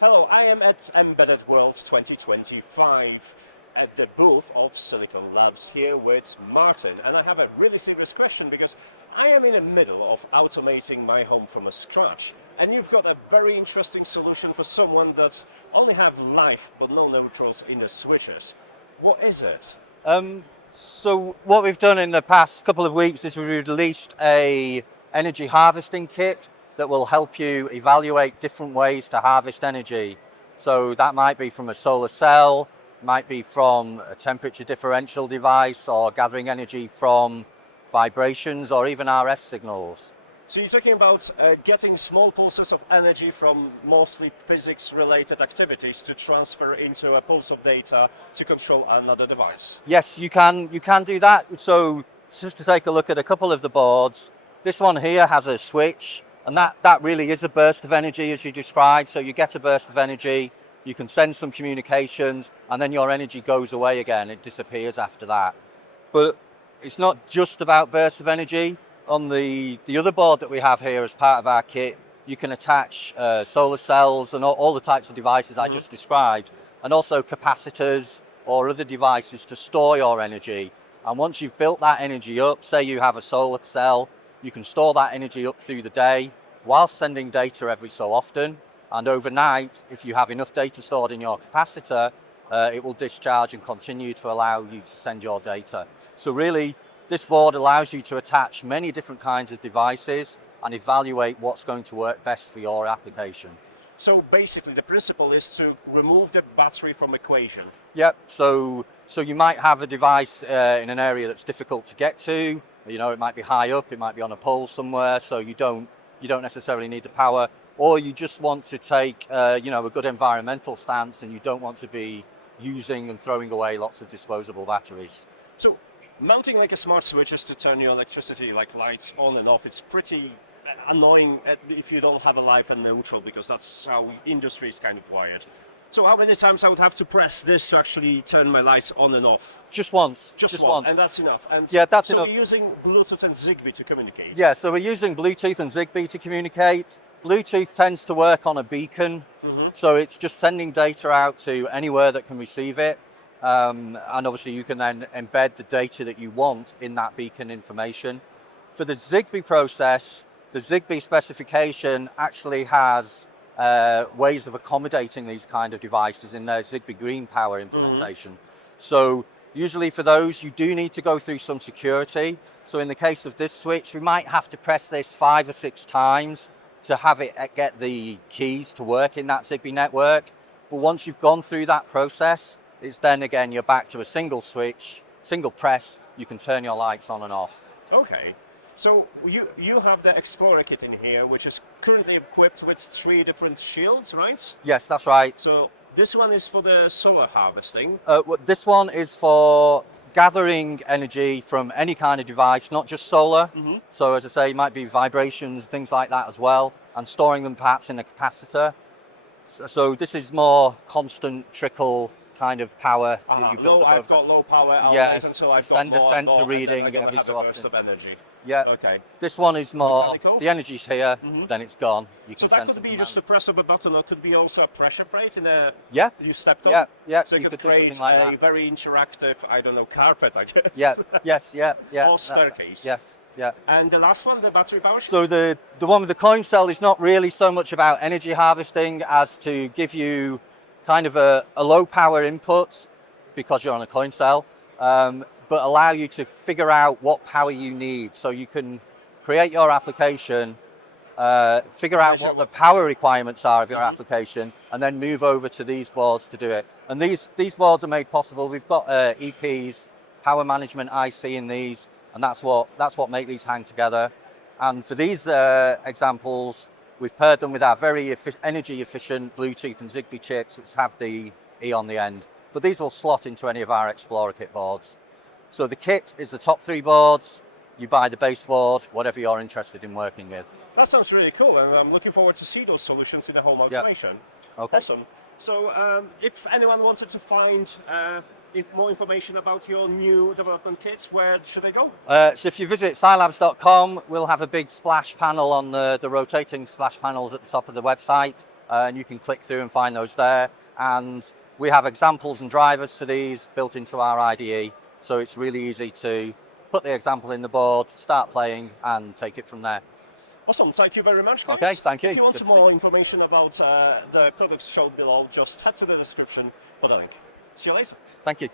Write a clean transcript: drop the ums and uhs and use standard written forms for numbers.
Hello, I am at Embedded World 2025 at the booth of Silicon Labs here with Martin, and I have a really serious question because I am in the middle of automating my home from scratch, and you've got a very interesting solution for someone that only have live but no neutrals in the switches. What is it? So what we've done in the past couple of weeks is we've released a energy harvesting kit that will help you evaluate different ways to harvest energy. So that might be from a solar cell, might be from a temperature differential device, or gathering energy from vibrations or even RF signals. So you're talking about getting small pulses of energy from mostly physics-related activities to transfer into a pulse of data to control another device? Yes, you can do that. So just to take a look at a couple of the boards, this one here has a switch, and that really is a burst of energy as you described. So you get a burst of energy, you can send some communications, and then your energy goes away again. It disappears after that. But it's not just about bursts of energy. On the other board that we have here as part of our kit, you can attach solar cells and all the types of devices I just described, and also capacitors or other devices to store your energy. And once you've built that energy up, say you have a solar cell, you can store that energy up through the day while sending data every so often. And overnight, if you have enough data stored in your capacitor, it will discharge and continue to allow you to send your data. So really, this board allows you to attach many different kinds of devices and evaluate what's going to work best for your application. So basically the principle is to remove the battery from equation. Yep, so you might have a device in an area that's difficult to get to. You know, it might be high up, it might be on a pole somewhere, so you don't necessarily need the power, or you just want to take a good environmental stance and you don't want to be using and throwing away lots of disposable batteries. So mounting like a smart switches to turn your electricity like lights on and off, it's pretty annoying if you don't have a live and neutral, because that's how industry is kind of wired. So how many times I would have to press this to actually turn my lights on and off? Just once. Just once. And that's enough. And yeah, that's so enough. we're using Bluetooth and Zigbee to communicate? Yeah, so we're using Bluetooth and Zigbee to communicate. Bluetooth tends to work on a beacon, so it's just sending data out to anywhere that can receive it. And obviously you can then embed the data that you want in that beacon information. For the Zigbee process, the Zigbee specification actually has ways of accommodating these kind of devices in their Zigbee Green Power implementation. So usually for those, you do need to go through some security. So in the case of this switch, we might have to press this 5 or 6 times to have it get the keys to work in that Zigbee network. But once you've gone through that process, it's then again, you're back to a single switch, single press, you can turn your lights on and off. Okay. So you have the Explorer kit in here, which is currently equipped with 3 different shields, right? Yes, that's right. So this one is for the solar harvesting. This one is for gathering energy from any kind of device, not just solar. So as I say, it might be vibrations, things like that as well, and storing them perhaps in a capacitor. So this is more constant trickle kind of power that you build up. I've got low power outlet until I've got more sensor reading and then every have so a burst often. of energy. Yeah. Okay. This one is more, Mechanical? the energy's here, then it's gone. You can So that sense could it be just the press of a button, or could be also a pressure plate in a you stepped on. Yeah. So you could do create something like a that. very interactive, I don't know, carpet, I guess. Yeah. Or staircase. Yes. Yeah. And the last one, the battery power? So the one with the coin cell is not really so much about energy harvesting as to give you kind of a low power input because you're on a coin cell, but allow you to figure out what power you need. So you can create your application, figure out what the power requirements are of your application, and then move over to these boards to do it. And these boards are made possible. We've got EPs, power management IC in these, and that's what make these hang together. And for these examples, we've paired them with our very energy efficient Bluetooth and Zigbee chips, which have the E on the end. But these will slot into any of our Explorer kit boards. So the kit is the top 3 boards. You buy the baseboard, whatever you're interested in working with. That sounds really cool, and I'm looking forward to see those solutions in the home automation. Okay. Awesome. So if anyone wanted to find more information about your new development kits, where should they go? So if you visit scilabs.com, we'll have a big splash panel on the rotating splash panels at the top of the website, and you can click through and find those there. And we have examples and drivers for these built into our IDE, so it's really easy to put the example in the board, start playing, and take it from there. Awesome, thank you very much, guys. Okay, thank you. If you want some more information about the products shown below, just head to the description for the link. See you later. Thank you.